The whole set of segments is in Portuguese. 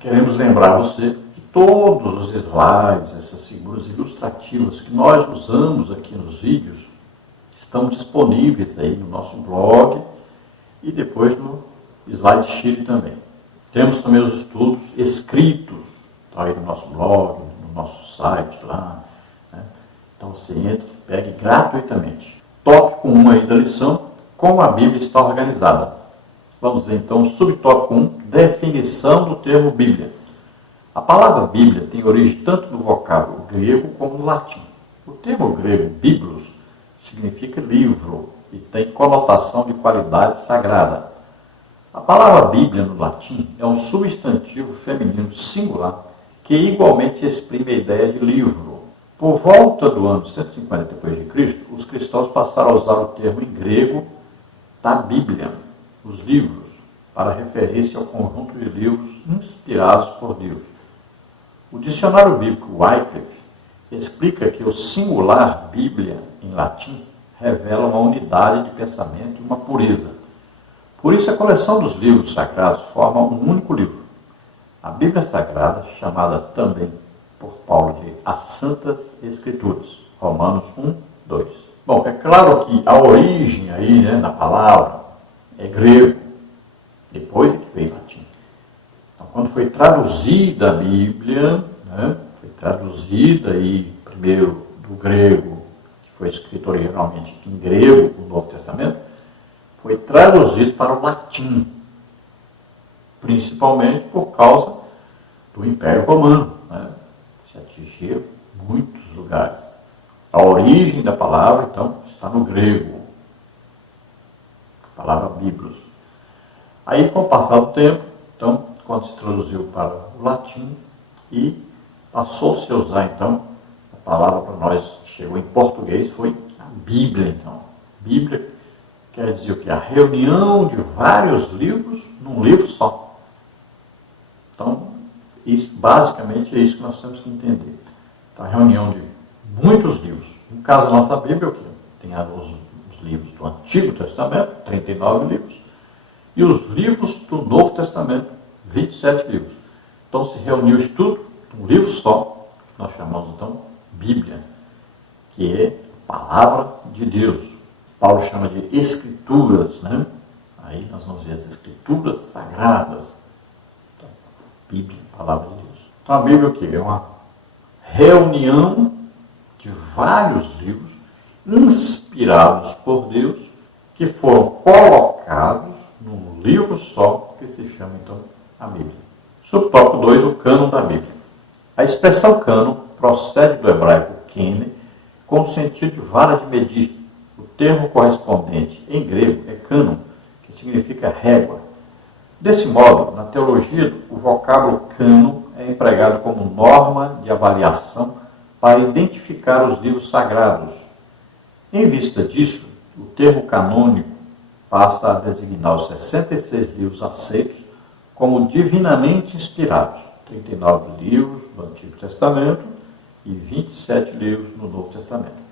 Queremos lembrar você que todos os slides, essas figuras ilustrativas que nós usamos aqui nos vídeos, estão disponíveis aí no nosso blog e depois no SlideSheet também. Temos também os estudos escritos, tá aí no nosso blog, no nosso site lá, né? Então você entra, pegue gratuitamente. Tópico 1 aí da lição, como a Bíblia está organizada. Vamos ver então o subtópico 1, definição do termo Bíblia. A palavra Bíblia tem origem tanto no vocábulo grego como no latim. O termo grego biblos significa livro e tem conotação de qualidade sagrada. A palavra Bíblia no latim é um substantivo feminino singular que igualmente exprime a ideia de livro. Por volta do ano 150 d.C., os cristãos passaram a usar o termo em grego da Bíblia, os livros, para referência ao conjunto de livros inspirados por Deus. O dicionário bíblico Wycliffe explica que o singular Bíblia, em latim, revela uma unidade de pensamento e uma pureza. Por isso, a coleção dos livros sagrados forma um único livro. A Bíblia Sagrada, chamada também por Paulo de as Santas Escrituras, Romanos 1, 2. Bom, é claro que a origem aí, da palavra é grego, depois é que veio latim. Então, quando foi traduzida a Bíblia, foi traduzida aí primeiro do grego, que foi escrito originalmente em grego, o Novo Testamento, foi traduzido para o latim, principalmente por causa do Império Romano, se atingiu muitos lugares. A origem da palavra, então, está no grego, a palavra Biblos. Aí, com o passar do tempo, então, quando se traduziu para o latim e passou-se a usar, então, a palavra para nós que chegou em português foi a Bíblia, então. Bíblia quer dizer o quê? A reunião de vários livros num livro só. Então, isso, basicamente, é isso que nós temos que entender. Então, a reunião de muitos livros. No caso da nossa Bíblia, o quê? Tem os livros do Antigo Testamento, 39 livros, e os livros do Novo Testamento, 27 livros. Então, se reuniu isso tudo num livro só, que nós chamamos, então, Bíblia, que é a palavra de Deus. Paulo chama de Escrituras, Aí nós vamos ver as Escrituras sagradas. Então, Bíblia, palavra de Deus. Então, a Bíblia é o quê? É uma reunião de vários livros inspirados por Deus, que foram colocados num livro só, que se chama, então, a Bíblia. Subtópico 2, o cânon da Bíblia. A expressão cânon procede do hebraico kene, com o sentido de vara de medir. O termo correspondente em grego é cânon, que significa régua. Desse modo, na teologia, o vocábulo cânon é empregado como norma de avaliação para identificar os livros sagrados. Em vista disso, o termo canônico passa a designar os 66 livros aceitos como divinamente inspirados, 39 livros do Antigo Testamento e 27 livros no Novo Testamento.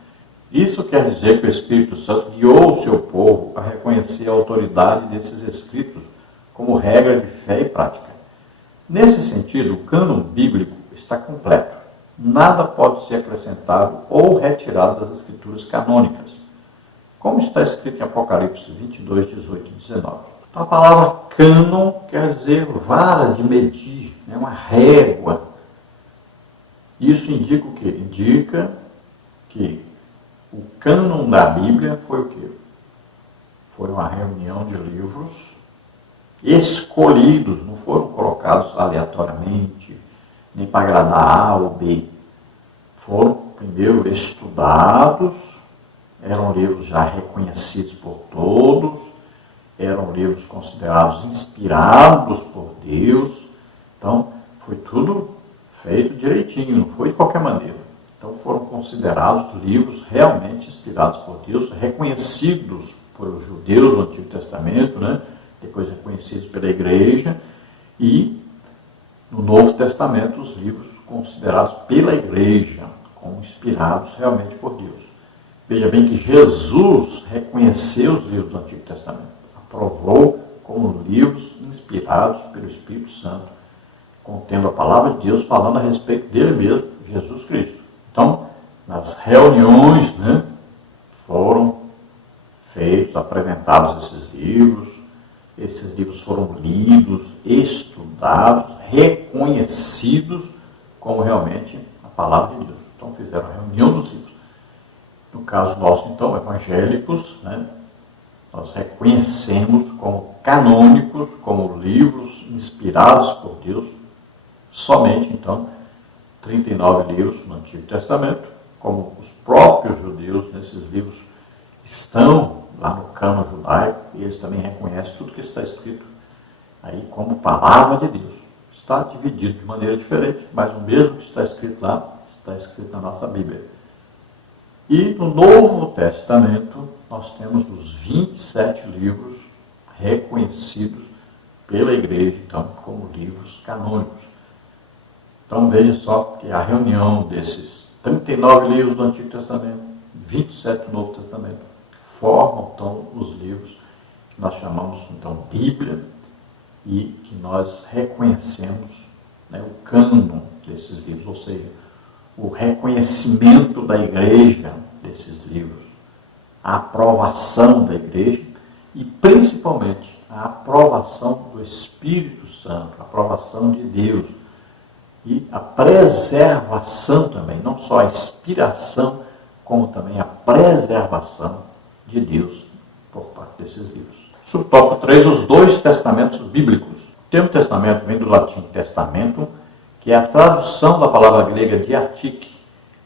Isso quer dizer que o Espírito Santo guiou o seu povo a reconhecer a autoridade desses escritos como regra de fé e prática. Nesse sentido, o cânon bíblico está completo. Nada pode ser acrescentado ou retirado das escrituras canônicas, como está escrito em Apocalipse 22, 18 e 19. Então, a palavra cânon quer dizer vara de medir, uma régua. Isso indica o quê? Indica que o cânon da Bíblia foi o quê? Foi uma reunião de livros escolhidos, não foram colocados aleatoriamente, nem para agradar A ou B. Foram, primeiro, estudados, eram livros já reconhecidos por todos, eram livros considerados inspirados por Deus. Então, foi tudo feito direitinho, não foi de qualquer maneira. Então, foram considerados livros realmente inspirados por Deus, reconhecidos pelos judeus do Antigo Testamento, depois reconhecidos pela igreja, e no Novo Testamento, os livros considerados pela igreja como inspirados realmente por Deus. Veja bem que Jesus reconheceu os livros do Antigo Testamento, aprovou como livros inspirados pelo Espírito Santo, contendo a palavra de Deus, falando a respeito dele mesmo, Jesus Cristo. Então, nas reuniões, né, foram apresentados esses livros foram lidos, estudados, reconhecidos como realmente a palavra de Deus. Então fizeram a reunião dos livros. No caso nosso, então, evangélicos, né, nós reconhecemos como canônicos, como livros inspirados por Deus, somente, então, 39 livros no Antigo Testamento, como os próprios judeus, nesses livros estão lá no cânon judaico, e eles também reconhecem tudo que está escrito aí como palavra de Deus. Está dividido de maneira diferente, mas o mesmo que está escrito lá, está escrito na nossa Bíblia. E no Novo Testamento, nós temos os 27 livros reconhecidos pela igreja, então, como livros canônicos. Então veja só que a reunião desses 39 livros do Antigo Testamento, 27 do Novo Testamento, formam então os livros que nós chamamos então Bíblia e que nós reconhecemos, né, o cânon desses livros, ou seja, o reconhecimento da igreja desses livros, a aprovação da igreja e principalmente a aprovação do Espírito Santo, a aprovação de Deus e a preservação também, não só a inspiração, como também a preservação de Deus por parte desses livros. Subtópico 3, os dois testamentos bíblicos. O termo testamento vem do latim testamento, que é a tradução da palavra grega diatique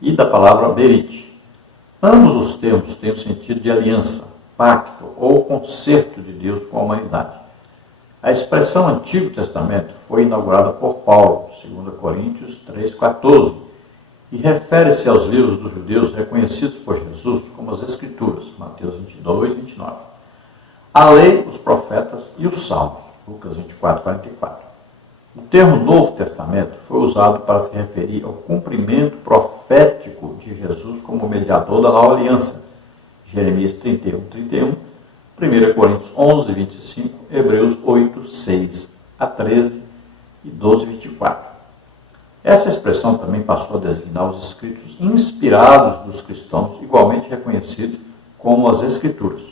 e da palavra berite. Ambos os termos têm o sentido de aliança, pacto ou concerto de Deus com a humanidade. A expressão Antigo Testamento foi inaugurada por Paulo, 2 Coríntios 3,14, e refere-se aos livros dos judeus reconhecidos por Jesus como as Escrituras, Mateus 22 e 29. A lei, os profetas e os salmos, Lucas 24, 44. O termo Novo Testamento foi usado para se referir ao cumprimento profético de Jesus como mediador da nova aliança, Jeremias 31, 31, 1 Coríntios 11, 25, Hebreus 8, 6 a 13 e 12, 24. Essa expressão também passou a designar os escritos inspirados dos cristãos, igualmente reconhecidos como as Escrituras,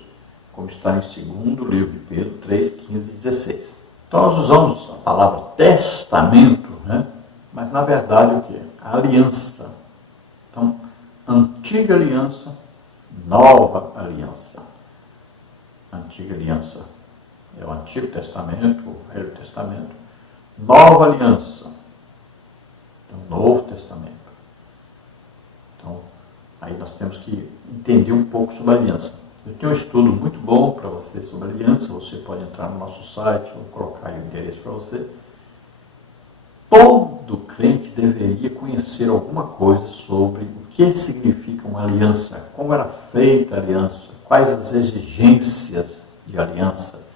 como está em 2º livro de Pedro 3, 15 e 16. Então nós usamos a palavra testamento, né? Mas na verdade o que é? Aliança. Então, antiga aliança, nova aliança. Antiga aliança é o Antigo Testamento, o Velho Testamento. Nova aliança, o Novo Testamento. Então, aí nós temos que entender um pouco sobre a aliança. Eu tenho um estudo muito bom para você sobre a aliança, você pode entrar no nosso site, vou colocar aí o endereço para você. Todo crente deveria conhecer alguma coisa sobre o que significa uma aliança, como era feita a aliança, quais as exigências de aliança.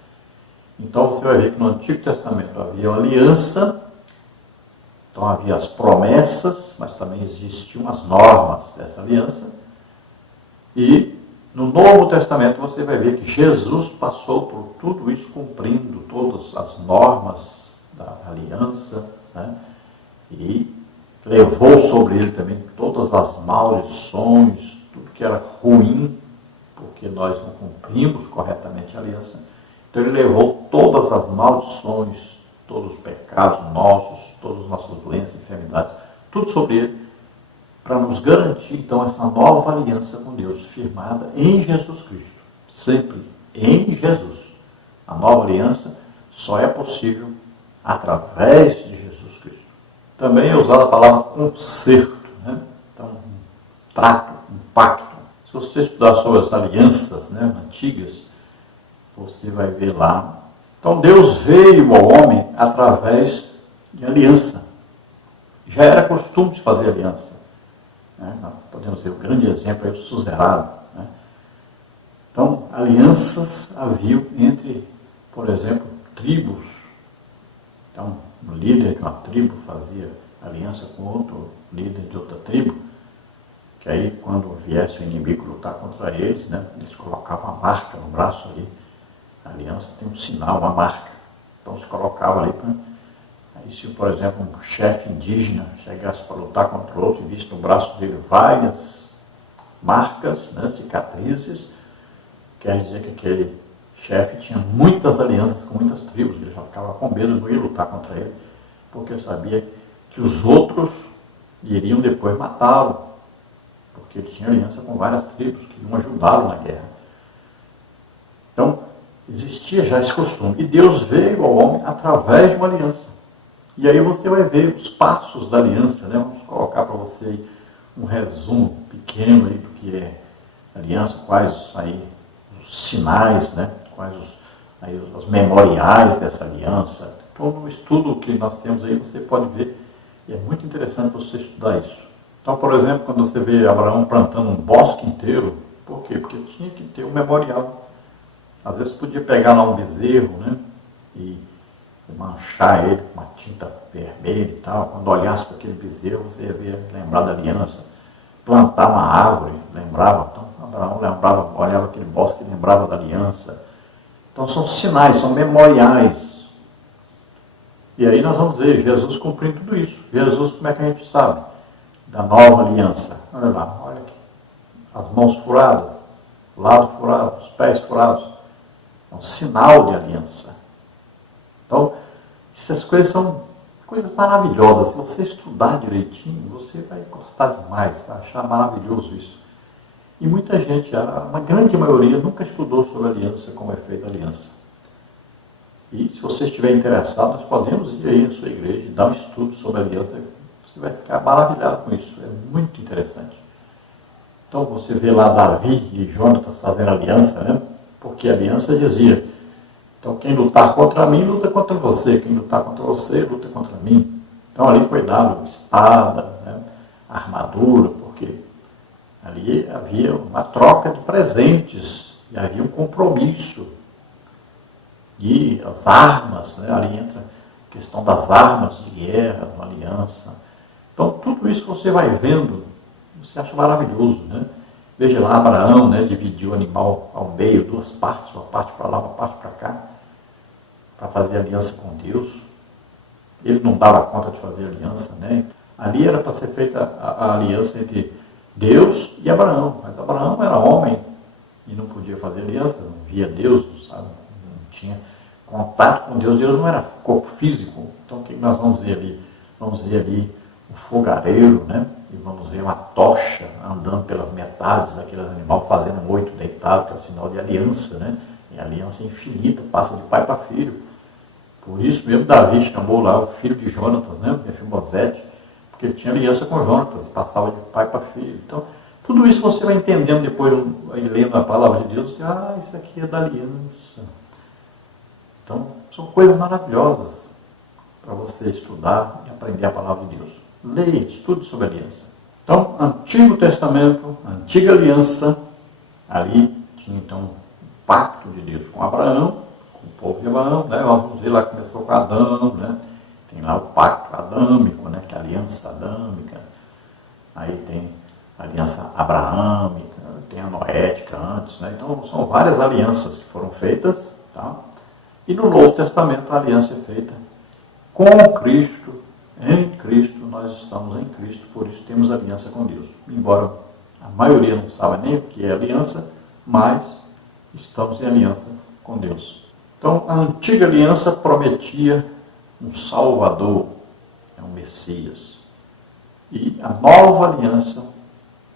Então você vai ver que no Antigo Testamento havia uma aliança, então havia as promessas, mas também existiam as normas dessa aliança. E no Novo Testamento você vai ver que Jesus passou por tudo isso, cumprindo todas as normas da aliança, né? E levou sobre ele também todas as maldições, tudo que era ruim, porque nós não cumprimos corretamente a aliança. Então ele levou todas as maldições, todos os pecados nossos, todas as nossas doenças, enfermidades, tudo sobre ele, para nos garantir, então, essa nova aliança com Deus, firmada em Jesus Cristo. Sempre em Jesus. A nova aliança só é possível através de Jesus Cristo. Também é usada a palavra concerto, né? Então, um trato, um pacto. Se você estudar sobre as alianças, né, antigas, você vai ver lá. Então, Deus veio ao homem através de aliança. Já era costume de fazer aliança. Nós podemos ver o grande exemplo aí do suzerado. Né? Então, alianças haviam entre, por exemplo, tribos. Então, um líder de uma tribo fazia aliança com outro líder de outra tribo, que aí, quando viesse o inimigo lutar contra eles, né, eles colocavam uma marca no braço ali. A aliança tem um sinal, uma marca. Então, se colocava ali, aí E se, por exemplo, um chefe indígena chegasse para lutar contra o outro e visse no braço dele várias marcas, né, cicatrizes, quer dizer que aquele chefe tinha muitas alianças com muitas tribos. Ele já ficava com medo de não ir lutar contra ele, porque sabia que os outros iriam depois matá-lo, porque ele tinha aliança com várias tribos que iam ajudá-lo na guerra. Então, existia já esse costume. E Deus veio ao homem através de uma aliança. E aí você vai ver os passos da aliança, né? Vamos colocar para você aí um resumo pequeno aí do que é aliança, quais aí os sinais, né? Quais os memoriais dessa aliança. Todo o estudo que nós temos aí você pode ver, e é muito interessante você estudar isso. Então, por exemplo, quando você vê Abraão plantando um bosque inteiro, por quê? Porque tinha que ter um memorial. Às vezes podia pegar lá um bezerro, né? E manchar ele com uma tinta vermelha e tal. Quando olhasse para aquele bezerro, você ia lembrar da aliança. Plantar uma árvore, lembrava. Então, Abraão lembrava, olhava aquele bosque e lembrava da aliança. Então, são sinais, são memoriais. E aí nós vamos ver Jesus cumprindo tudo isso. Jesus, como é que a gente sabe? Da nova aliança. Olha lá, olha aqui. As mãos furadas, o lado furado, os pés furados. É um sinal de aliança. Então, essas coisas são coisas maravilhosas. Se você estudar direitinho, você vai gostar demais, vai achar maravilhoso isso. E muita gente, uma grande maioria, nunca estudou sobre aliança, como é feita a aliança. E se você estiver interessado, nós podemos ir aí na sua igreja e dar um estudo sobre a aliança. Você vai ficar maravilhado com isso. É muito interessante. Então, você vê lá Davi e Jonatas fazendo aliança, né? Porque a aliança dizia: então, quem lutar contra mim, luta contra você. Quem lutar contra você, luta contra mim. Então, ali foi dado espada, né, armadura, porque ali havia uma troca de presentes, e havia um compromisso. E as armas, né, ali entra a questão das armas de guerra, uma aliança. Então, tudo isso que você vai vendo, você acha maravilhoso, né? Veja lá, Abraão, né, dividiu o animal ao meio, duas partes, uma parte para lá, uma parte para cá, para fazer aliança com Deus. Ele não dava conta de fazer aliança, né? Ali era para ser feita a aliança entre Deus e Abraão, mas Abraão era homem e não podia fazer aliança, não via Deus, sabe? Não tinha contato com Deus. Deus não era corpo físico. Então, o que nós vamos ver ali? Vamos ver ali um fogareiro, né? E vamos ver uma tocha andando pelas metades daquele animal, fazendo um oito deitado, que é o sinal de aliança, né? E a aliança infinita, passa de pai para filho. Por isso mesmo Davi chamou lá o filho de Jonatas, né? Mefibosete, porque ele tinha aliança com Jonatas, passava de pai para filho. Então, tudo isso você vai entendendo depois, aí, lendo a palavra de Deus, você, isso aqui é da aliança. Então, são coisas maravilhosas para você estudar e aprender a palavra de Deus. Leia, estude sobre a aliança. Então, Antigo Testamento, Antiga Aliança, ali tinha então o pacto de Deus com Abraão, com o povo de Abraão, né? Vamos ver lá, começou com Adão, né? Tem lá o pacto adâmico, né? Que é a aliança adâmica. Aí tem a aliança abraâmica, tem a noética antes, né? Então, são várias alianças que foram feitas, tá? E no Novo Testamento a aliança é feita com Cristo. Em Cristo, nós estamos em Cristo, por isso temos aliança com Deus. Embora a maioria não saiba nem o que é aliança, mas estamos em aliança com Deus. Então, a antiga aliança prometia um Salvador, um Messias. E a nova aliança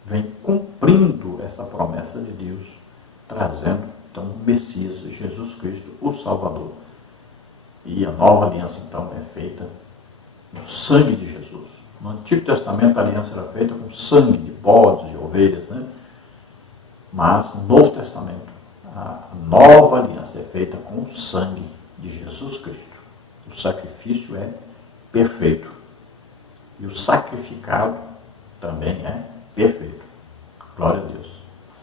vem cumprindo essa promessa de Deus, trazendo então o Messias, Jesus Cristo, o Salvador. E a nova aliança então é feita no sangue de Jesus. No Antigo Testamento a aliança era feita com sangue de bodes, de ovelhas, né? Mas no Novo Testamento a nova aliança é feita com o sangue de Jesus Cristo. O sacrifício é perfeito. E o sacrificado também é perfeito. Glória a Deus.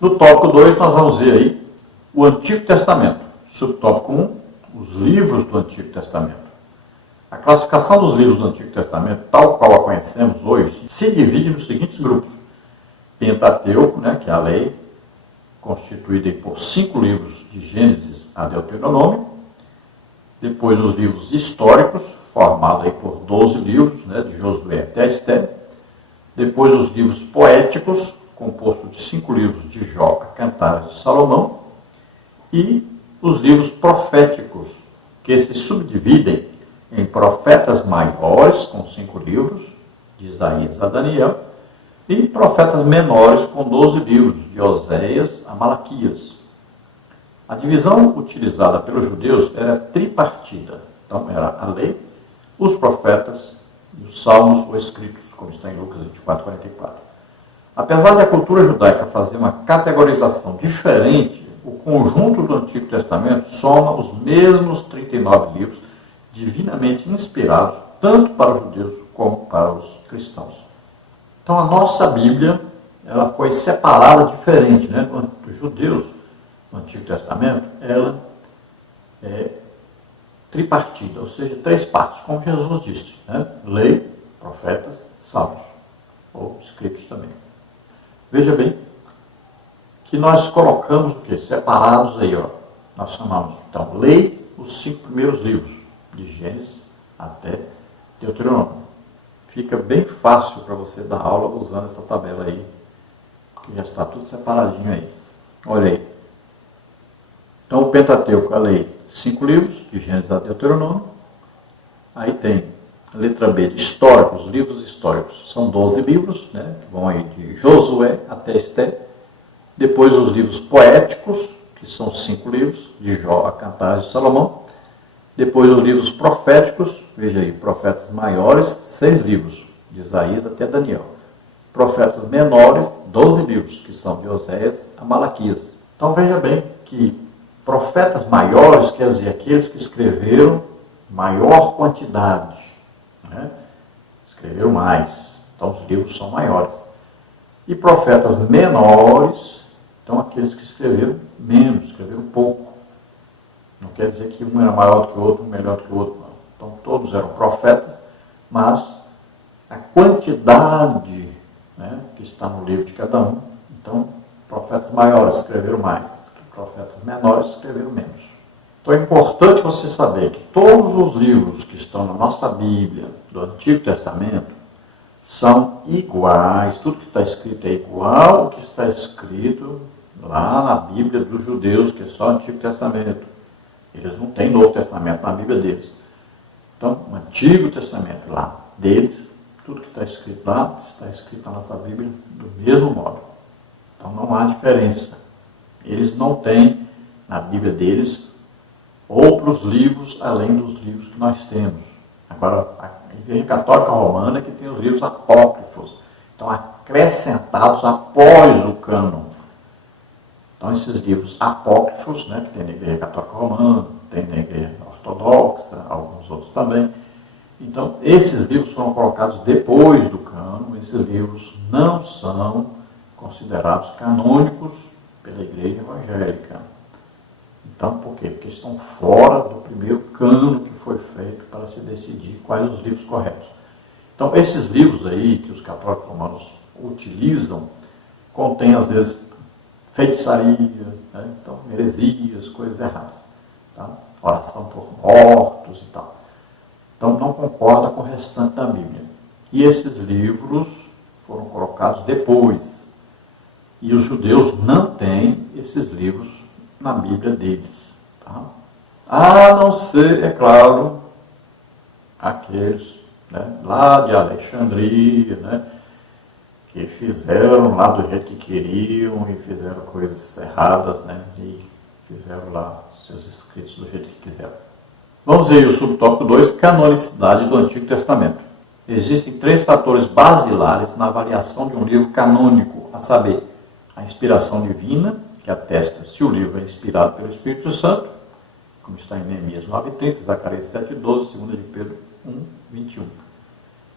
No tópico 2 nós vamos ver aí o Antigo Testamento. Subtópico 1, os livros do Antigo Testamento. A classificação dos livros do Antigo Testamento, tal qual a conhecemos hoje, se divide nos seguintes grupos. Pentateuco, né, que é a lei, constituída por 5 livros de Gênesis a Deuteronômio. Depois os livros históricos, formado aí por 12 livros, né, de Josué até Esté. Depois os livros poéticos, composto de 5 livros de Jó, a Cantares de Salomão. E os livros proféticos, que se subdividem em profetas maiores, com 5 livros, de Isaías a Daniel, e profetas menores, com 12 livros, de Oséias a Malaquias. A divisão utilizada pelos judeus era tripartida. Então, era a lei, os profetas e os salmos ou escritos, como está em Lucas 24, 44. Apesar de a cultura judaica fazer uma categorização diferente, o conjunto do Antigo Testamento soma os mesmos 39 livros divinamente inspirados, tanto para os judeus como para os cristãos. Então, a nossa Bíblia ela foi separada diferente, né? Dos judeus, no Antigo Testamento, ela é tripartida, ou seja, 3 partes, como Jesus disse, né? Lei, profetas, salmos, ou escritos também. Veja bem que nós colocamos o quê? Separados aí, ó. Nós chamamos, então, lei, os 5 primeiros livros, de Gênesis até Deuteronômio. Fica bem fácil para você dar aula usando essa tabela aí, que já está tudo separadinho aí. Olha aí. Então, o Pentateuco, a lei, 5 livros, de Gênesis a Deuteronômio. Aí tem a letra B, de históricos, livros históricos. São 12 livros, né, que vão aí de Josué até Esté. Depois os livros poéticos, que são 5 livros, de Jó a Cantares de Salomão. Depois os livros proféticos, veja aí, profetas maiores, 6 livros, de Isaías até Daniel. Profetas menores, 12 livros, que são de Oséias a Malaquias. Então veja bem que profetas maiores, quer dizer, aqueles que escreveram maior quantidade, né? Escreveram mais, então os livros são maiores. E profetas menores, então aqueles que escreveram menos, escreveram pouco. Não quer dizer que um era maior do que o outro, um melhor do que o outro. Não. Então todos eram profetas, mas a quantidade, né, que está no livro de cada um, então profetas maiores escreveram mais, profetas menores escreveram menos. Então é importante você saber que todos os livros que estão na nossa Bíblia, do Antigo Testamento, são iguais, tudo que está escrito é igual ao que está escrito lá na Bíblia dos judeus, que é só o Antigo Testamento. Eles não têm Novo Testamento na Bíblia deles. Então, o Antigo Testamento lá deles, tudo que está escrito lá, está escrito na nossa Bíblia do mesmo modo. Então, não há diferença. Eles não têm na Bíblia deles outros livros além dos livros que nós temos. Agora, a Igreja Católica Romana que tem os livros apócrifos. Então, acrescentados após o cânon. Então, esses livros apócrifos, né, que tem na Igreja Católica Romana, tem na Igreja Ortodoxa, alguns outros também. Então, esses livros foram colocados depois do cânon. Esses livros não são considerados canônicos pela Igreja Evangélica. Então, por quê? Porque estão fora do primeiro cânon que foi feito para se decidir quais os livros corretos. Então, esses livros aí que os católicos romanos utilizam, contêm, às vezes, feitiçaria, né? Então, heresias, coisas erradas. Tá? Oração por mortos e tal. Então, não concorda com o restante da Bíblia. E esses livros foram colocados depois. E os judeus não têm esses livros na Bíblia deles. Tá? A não ser, é claro, aqueles, né, lá de Alexandria, né, que fizeram lá do jeito que queriam e fizeram coisas erradas, né, e fizeram lá seus escritos do jeito que quiseram. Vamos ver o subtópico 2, canonicidade do Antigo Testamento. Existem 3 fatores basilares na avaliação de um livro canônico, a saber, a inspiração divina, que atesta se o livro é inspirado pelo Espírito Santo, como está em Neemias 9:30, Zacarias 7:12, 2 de Pedro 1:21.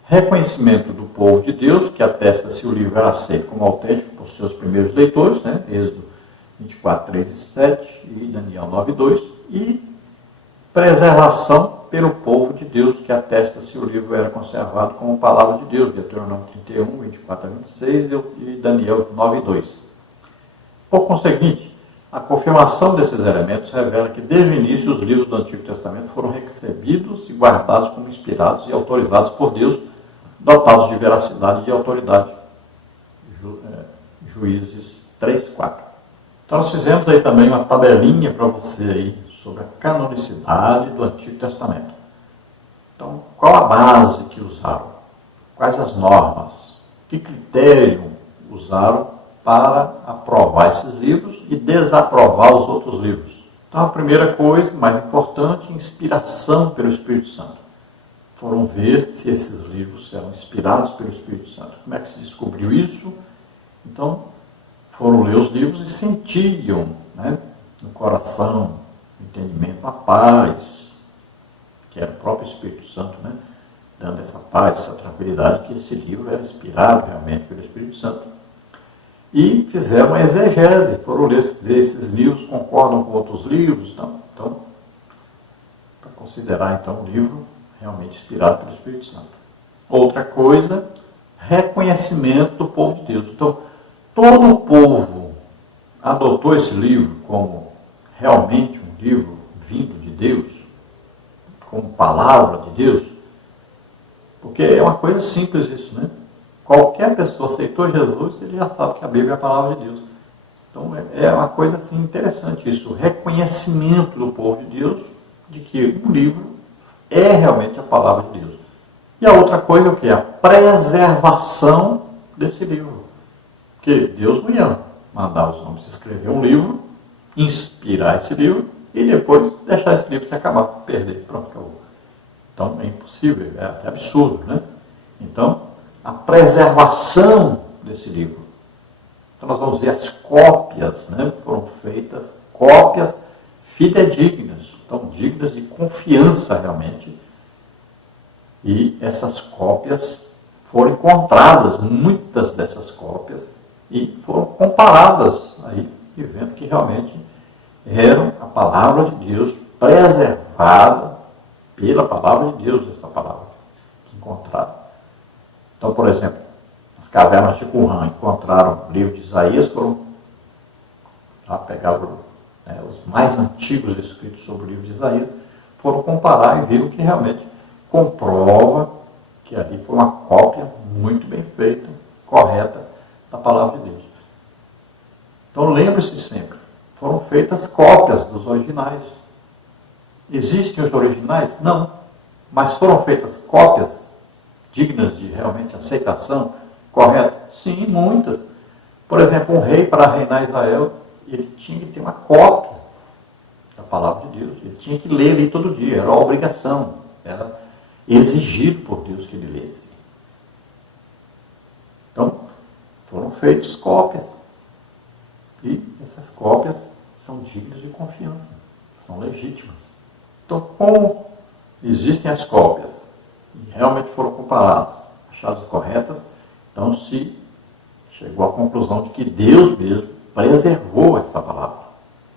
Reconhecimento do povo de Deus, que atesta se o livro era aceito como autêntico por seus primeiros leitores, né? Êxodo 24:3 e 7 e Daniel 9:2. E preservação pelo povo de Deus, que atesta se o livro era conservado como palavra de Deus, Deuteronômio 31, 24 a 26 e Daniel 9:2. Por conseguinte, A confirmação desses elementos revela que, desde o início, os livros do Antigo Testamento foram recebidos e guardados como inspirados e autorizados por Deus, dotados de veracidade e de autoridade. Juízes 3:4. Então, nós fizemos aí também uma tabelinha para você aí sobre a canonicidade do Antigo Testamento. Então, qual a base que usaram? Quais as normas? Que critério usaram para aprovar esses livros e desaprovar os outros livros? Então, a primeira coisa, mais importante, inspiração pelo Espírito Santo. Foram ver se esses livros eram inspirados pelo Espírito Santo. Como é que se descobriu isso? Então, foram ler os livros e sentiam, né, no coração, no entendimento, a paz, que era o próprio Espírito Santo, né, dando essa paz, essa tranquilidade, que esse livro era inspirado realmente pelo Espírito Santo. E fizeram uma exegese, foram ler esses livros, concordam com outros livros, então para considerar então o livro realmente inspirado pelo Espírito Santo. Outra coisa, reconhecimento do povo de Deus. Então, todo o povo adotou esse livro como realmente um livro vindo de Deus, como palavra de Deus, porque é uma coisa simples isso, né? Qualquer pessoa aceitou Jesus, ele já sabe que a Bíblia é a palavra de Deus. Então, é uma coisa assim, interessante isso, o reconhecimento do povo de Deus de que o livro é realmente a palavra de Deus. E a outra coisa é o que? A preservação desse livro. Porque Deus não ia mandar os homens escrever um livro, inspirar esse livro e depois deixar esse livro se acabar, perder, pronto, acabou. Então, é impossível, é até absurdo, né? Então, a preservação desse livro. Então, nós vamos ver as cópias, né? Foram feitas cópias fidedignas, então, dignas de confiança realmente. E essas cópias foram encontradas, muitas dessas cópias, e foram comparadas aí, e vendo que realmente eram a palavra de Deus, preservada pela palavra de Deus, essa palavra que encontraram. Então, por exemplo, as cavernas de Qumran encontraram o livro de Isaías, foram lá pegar os mais antigos escritos sobre o livro de Isaías, foram comparar e viram que realmente comprova que ali foi uma cópia muito bem feita, correta, da palavra de Deus. Então, lembre-se sempre, foram feitas cópias dos originais. Existem os originais? Não. Mas foram feitas cópias dignas de realmente aceitação correta? Sim, muitas. Por exemplo, um rei para reinar Israel, ele tinha que ter uma cópia da palavra de Deus. Ele tinha que ler ali todo dia, era uma obrigação, era exigido por Deus que ele lesse. Então, foram feitas cópias. E essas cópias são dignas de confiança, são legítimas. Então, como existem as cópias e realmente foram comparadas, achadas corretas, então se chegou à conclusão de que Deus mesmo preservou essa palavra.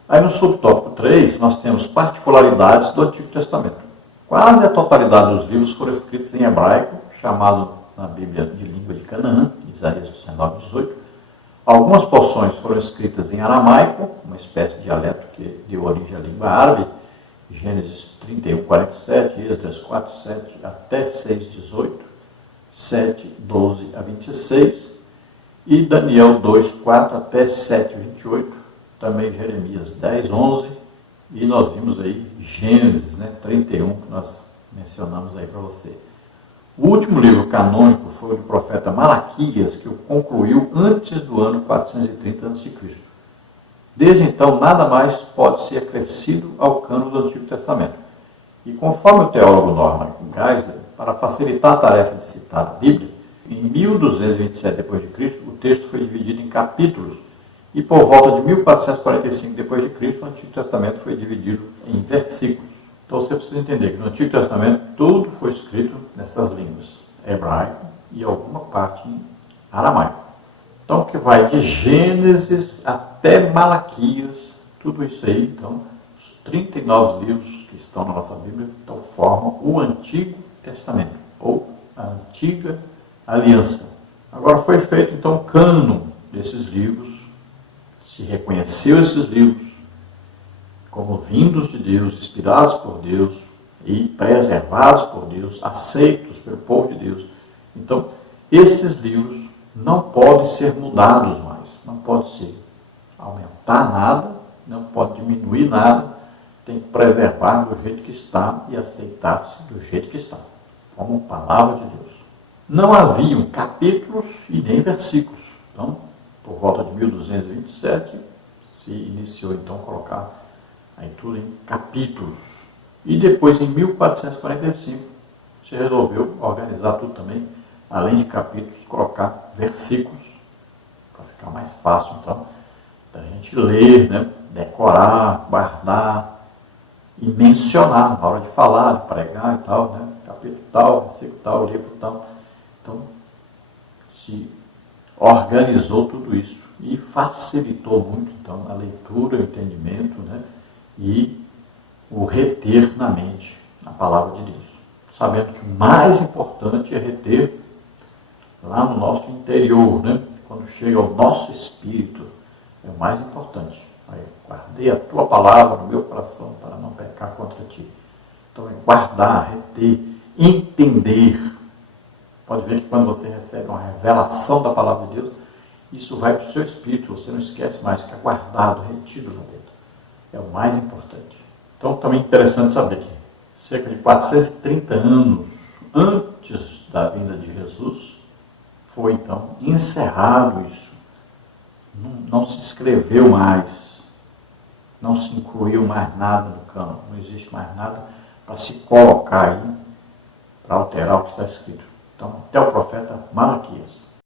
Aí no subtópico 3, nós temos particularidades do Antigo Testamento. Quase a totalidade dos livros foram escritos em hebraico, chamado na Bíblia de língua de Canaã, Isaías 19:18. Algumas porções foram escritas em aramaico, uma espécie de dialeto que deu origem à língua árabe, Gênesis 31:47, Esdras 4:7 até 6:18, 7:12-26, e Daniel 2:4 até 7:28, também Jeremias 10:11, e nós vimos aí Gênesis 31, que nós mencionamos aí para você. O último livro canônico foi o do profeta Malaquias, que o concluiu antes do ano 430 a.C. Desde então, nada mais pode ser acrescido ao cânon do Antigo Testamento. E conforme o teólogo Norman Geisler, para facilitar a tarefa de citar a Bíblia, em 1227 d.C., o texto foi dividido em capítulos, e por volta de 1445 d.C., o Antigo Testamento foi dividido em versículos. Então você precisa entender que no Antigo Testamento tudo foi escrito nessas línguas, hebraico e alguma parte em aramaico. Então, que vai de Gênesis até Malaquias, tudo isso aí, então, os 39 livros que estão na nossa Bíblia, então, formam o Antigo Testamento, ou a Antiga Aliança. Agora foi feito, então, o cânon desses livros, se reconheceu esses livros como vindos de Deus, inspirados por Deus e preservados por Deus, aceitos pelo povo de Deus, então esses livros não podem ser mudados mais, não pode ser aumentar nada, não pode diminuir nada, tem que preservar do jeito que está e aceitar-se do jeito que está, como palavra de Deus. Não haviam capítulos e nem versículos. Então, por volta de 1227, se iniciou então a colocar aí tudo em capítulos. E depois, em 1445, se resolveu organizar tudo também, além de capítulos, colocar versículos, para ficar mais fácil, então, da gente ler, né, decorar, guardar e mencionar na hora de falar, de pregar e tal, né, capítulo tal, versículo tal, livro tal. Então, se organizou tudo isso e facilitou muito, então, a leitura, o entendimento, né, e o reter na mente a palavra de Deus. Sabendo que o mais importante é reter lá no nosso interior, né, quando chega ao nosso espírito, é o mais importante. Aí, guardei a tua palavra no meu coração para não pecar contra ti. Então, é guardar, reter, entender. Pode ver que quando você recebe uma revelação da palavra de Deus, isso vai para o seu espírito, você não esquece mais, fica guardado, retido lá dentro. É o mais importante. Então, também é interessante saber que cerca de 430 anos antes da vinda de Jesus, foi então encerrado isso. Não se escreveu mais, não se incluiu mais nada no cânon, não existe mais nada para se colocar aí, para alterar o que está escrito. Então, até o profeta Malaquias.